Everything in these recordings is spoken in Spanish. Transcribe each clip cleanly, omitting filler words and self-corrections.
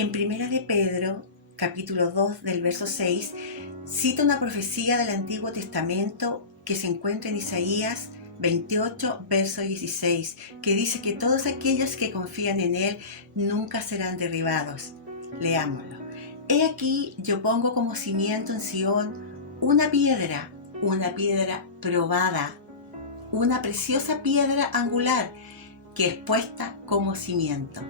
En Primera de Pedro, capítulo 2, del verso 6, cita una profecía del Antiguo Testamento que se encuentra en Isaías 28, verso 16, que dice que todos aquellos que confían en Él nunca serán derribados. Leámoslo. He aquí, yo pongo como cimiento en Sión una piedra probada, una preciosa piedra angular que es puesta como cimiento.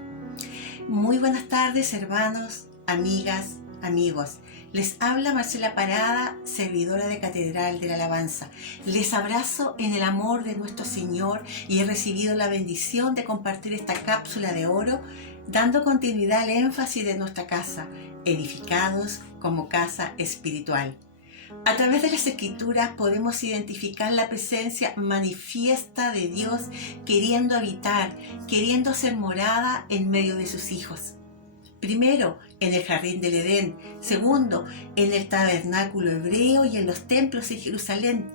Muy buenas tardes, hermanos, amigas, amigos. Les habla Marcela Parada, servidora de Catedral de la Alabanza. Les abrazo en el amor de nuestro Señor y he recibido la bendición de compartir esta cápsula de oro, dando continuidad al énfasis de nuestra casa, edificados como casa espiritual. A través de las Escrituras podemos identificar la presencia manifiesta de Dios queriendo habitar, queriendo ser morada en medio de sus hijos. Primero, en el jardín del Edén. Segundo, en el tabernáculo hebreo y en los templos de Jerusalén.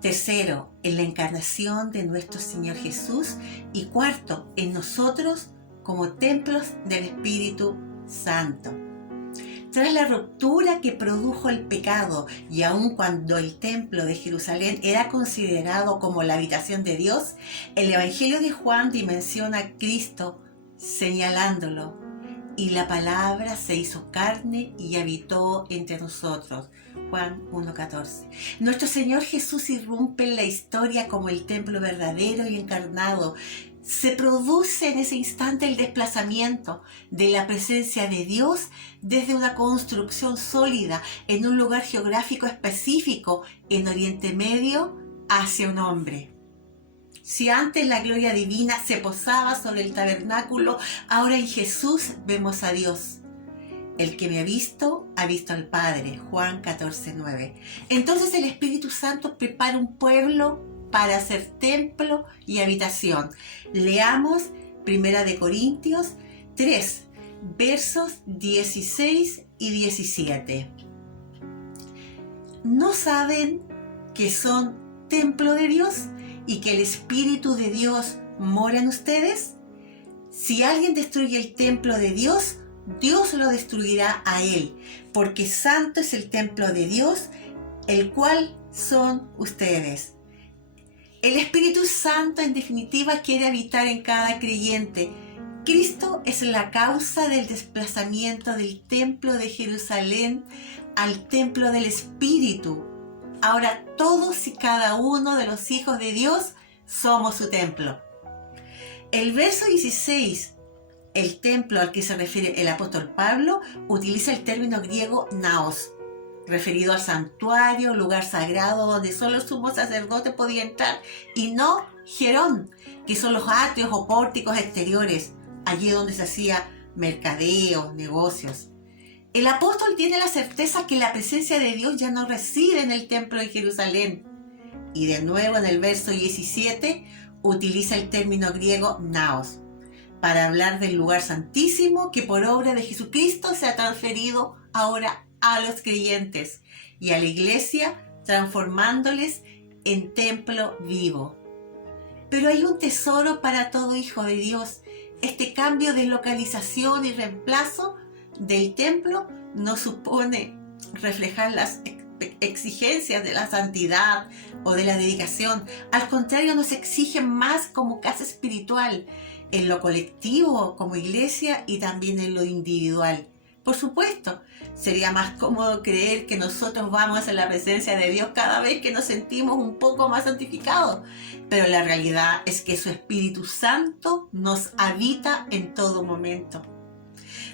Tercero, en la encarnación de nuestro Señor Jesús. Y cuarto, en nosotros como templos del Espíritu Santo. Tras la ruptura que produjo el pecado, y aun cuando el templo de Jerusalén era considerado como la habitación de Dios, el Evangelio de Juan dimensiona a Cristo señalándolo. Y la palabra se hizo carne y habitó entre nosotros. Juan 1:14. Nuestro Señor Jesús irrumpe en la historia como el templo verdadero y encarnado. Se produce en ese instante el desplazamiento de la presencia de Dios desde una construcción sólida en un lugar geográfico específico en Oriente Medio hacia un hombre. Si antes la gloria divina se posaba sobre el tabernáculo, ahora en Jesús vemos a Dios. El que me ha visto al Padre. Juan 14:9. Entonces el Espíritu Santo prepara un pueblo para ser templo y habitación. Leamos 1 Corintios 3, versos 16 y 17. ¿No saben que son templo de Dios y que el Espíritu de Dios mora en ustedes? Si alguien destruye el templo de Dios, Dios lo destruirá a él, porque santo es el templo de Dios, el cual son ustedes. El Espíritu Santo, en definitiva, quiere habitar en cada creyente. Cristo es la causa del desplazamiento del templo de Jerusalén al templo del Espíritu. Ahora todos y cada uno de los hijos de Dios somos su templo. El verso 16, el templo al que se refiere el apóstol Pablo, utiliza el término griego naos, referido al santuario, lugar sagrado donde solo el sumo sacerdote podía entrar, y no Jerón, que son los atrios o pórticos exteriores, allí donde se hacía mercadeo, negocios. El apóstol tiene la certeza que la presencia de Dios ya no reside en el templo de Jerusalén. Y de nuevo en el verso 17 utiliza el término griego naos, para hablar del lugar santísimo que por obra de Jesucristo se ha transferido ahora a los creyentes y a la iglesia, transformándoles en templo vivo. Pero hay un tesoro para todo hijo de Dios. Este cambio de localización y reemplazo del templo no supone reflejar las exigencias de la santidad o de la dedicación. Al contrario, nos exigen más como casa espiritual, en lo colectivo como iglesia y también en lo individual. Por supuesto, sería más cómodo creer que nosotros vamos a la presencia de Dios cada vez que nos sentimos un poco más santificados, pero la realidad es que su Espíritu Santo nos habita en todo momento.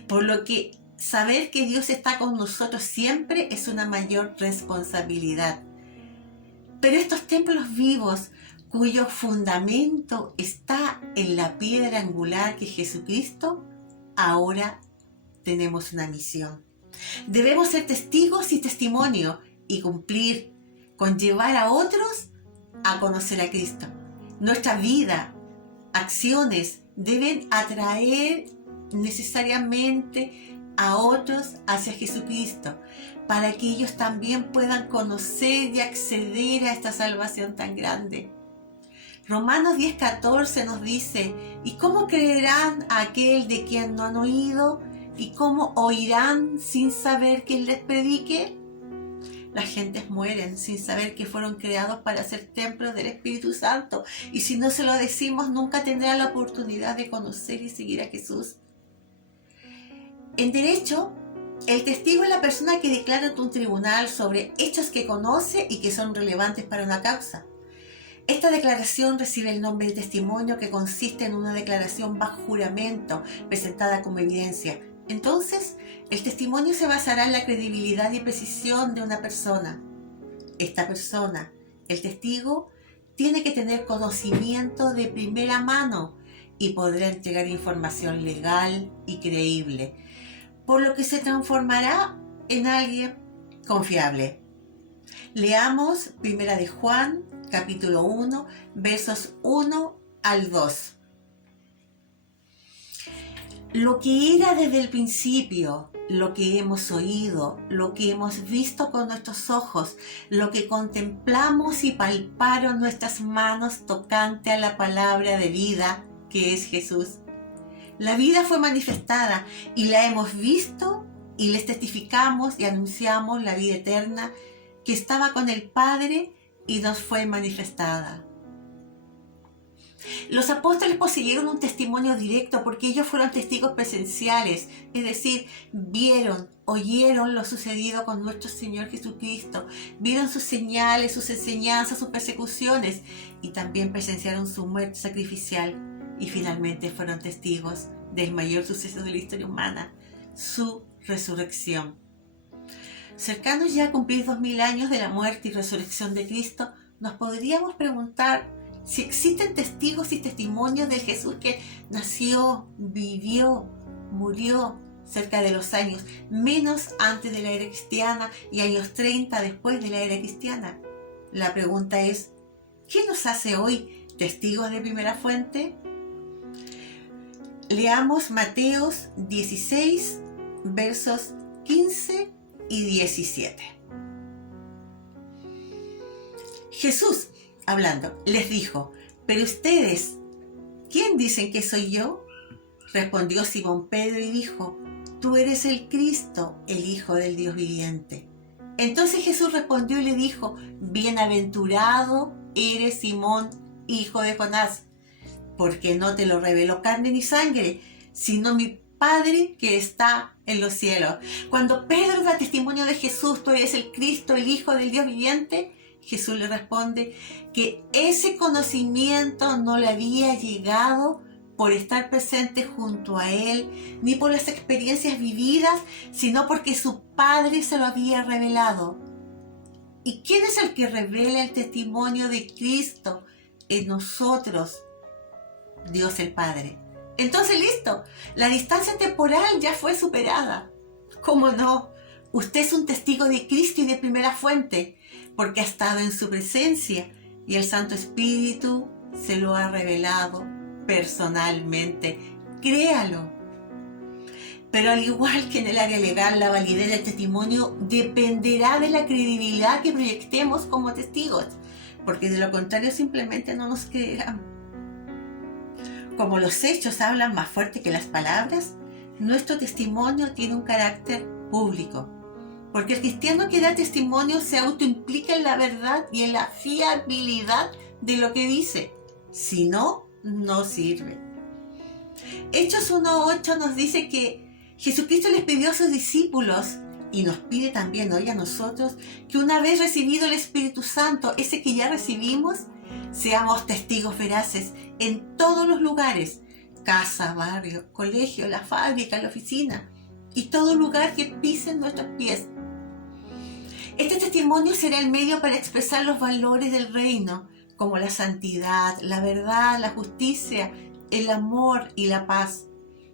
Por lo que saber que Dios está con nosotros siempre es una mayor responsabilidad. Pero estos templos vivos, cuyo fundamento está en la piedra angular que es Jesucristo, ahora tenemos una misión. Debemos ser testigos y testimonio y cumplir con llevar a otros a conocer a Cristo. Nuestra vida, acciones deben atraer necesariamente a otros hacia Jesucristo, para que ellos también puedan conocer y acceder a esta salvación tan grande. Romanos 10:14 nos dice: ¿y cómo creerán a aquel de quien no han oído? ¿Y cómo oirán sin saber quién les predique? Las gentes mueren sin saber que fueron creados para ser templos del Espíritu Santo. Y si no se lo decimos, nunca tendrán la oportunidad de conocer y seguir a Jesús. En derecho, el testigo es la persona que declara ante un tribunal sobre hechos que conoce y que son relevantes para una causa. Esta declaración recibe el nombre de testimonio, que consiste en una declaración bajo juramento presentada como evidencia. Entonces, el testimonio se basará en la credibilidad y precisión de una persona. Esta persona, el testigo, tiene que tener conocimiento de primera mano y podrá entregar información legal y creíble, por lo que se transformará en alguien confiable. Leamos 1 de Juan, capítulo 1, versos 1 al 2. Lo que era desde el principio, lo que hemos oído, lo que hemos visto con nuestros ojos, lo que contemplamos y palparon nuestras manos tocante a la palabra de vida, que es Jesús. La vida fue manifestada y la hemos visto y les testificamos y anunciamos la vida eterna que estaba con el Padre y nos fue manifestada. Los apóstoles poseyeron un testimonio directo porque ellos fueron testigos presenciales, es decir, vieron, oyeron lo sucedido con nuestro Señor Jesucristo, vieron sus señales, sus enseñanzas, sus persecuciones y también presenciaron su muerte sacrificial y finalmente fueron testigos del mayor suceso de la historia humana, su resurrección. Cercanos ya a cumplir 2000 años de la muerte y resurrección de Cristo, nos podríamos preguntar si existen testigos y testimonios de Jesús que nació, vivió, murió cerca de los años menos antes de la era cristiana y años 30 después de la era cristiana. La pregunta es, ¿qué nos hace hoy testigos de primera fuente? Leamos Mateos 16, versos 15 y 17. Jesús, hablando, les dijo: ¿pero ustedes, quién dicen que soy yo? Respondió Simón Pedro y dijo: tú eres el Cristo, el Hijo del Dios viviente. Entonces Jesús respondió y le dijo: bienaventurado eres Simón, hijo de Jonás, porque no te lo reveló carne ni sangre, sino mi Padre que está en los cielos. Cuando Pedro da testimonio de Jesús, tú eres el Cristo, el Hijo del Dios viviente, Jesús le responde que ese conocimiento no le había llegado por estar presente junto a él, ni por las experiencias vividas, sino porque su Padre se lo había revelado. ¿Y quién es el que revela el testimonio de Cristo en nosotros? Dios el Padre. Entonces, listo, la distancia temporal ya fue superada. ¿Cómo no? Usted es un testigo de Cristo y de primera fuente, porque ha estado en su presencia y el Santo Espíritu se lo ha revelado personalmente. Créalo. Pero al igual que en el área legal, la validez del testimonio dependerá de la credibilidad que proyectemos como testigos, porque de lo contrario simplemente no nos creerán. Como los hechos hablan más fuerte que las palabras, nuestro testimonio tiene un carácter público, porque el cristiano que da testimonio se autoimplica en la verdad y en la fiabilidad de lo que dice. Si no, no sirve. Hechos 1:8 nos dice que Jesucristo les pidió a sus discípulos, y nos pide también hoy a nosotros, que una vez recibido el Espíritu Santo, ese que ya recibimos, seamos testigos veraces en todos los lugares, casa, barrio, colegio, la fábrica, la oficina y todo lugar que pisen nuestros pies. Este testimonio será el medio para expresar los valores del reino, como la santidad, la verdad, la justicia, el amor y la paz,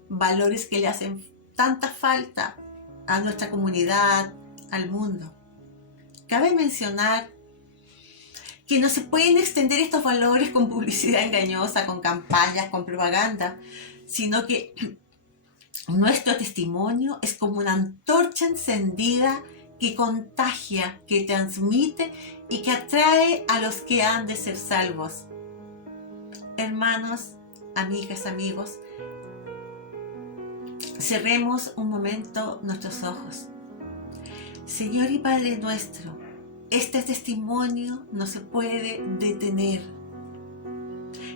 valores que le hacen tanta falta a nuestra comunidad, al mundo. Cabe mencionar que no se pueden extender estos valores con publicidad engañosa, con campañas, con propaganda, sino que nuestro testimonio es como una antorcha encendida que contagia, que transmite y que atrae a los que han de ser salvos. Hermanos, amigas, amigos, Cerremos un momento nuestros ojos. Señor y Padre nuestro, este testimonio no se puede detener.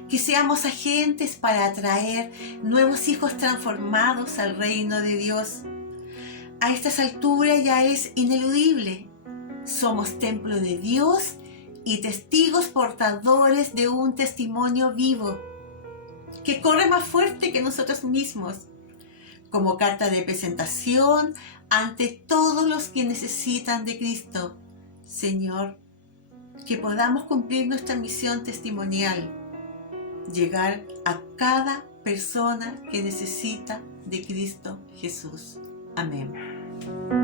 Que seamos agentes para atraer nuevos hijos transformados al reino de Dios. A estas alturas ya es ineludible. Somos templo de Dios y testigos portadores de un testimonio vivo que corre más fuerte que nosotros mismos, como carta de presentación ante todos los que necesitan de Cristo. Señor, que podamos cumplir nuestra misión testimonial, llegar a cada persona que necesita de Cristo Jesús. Amén.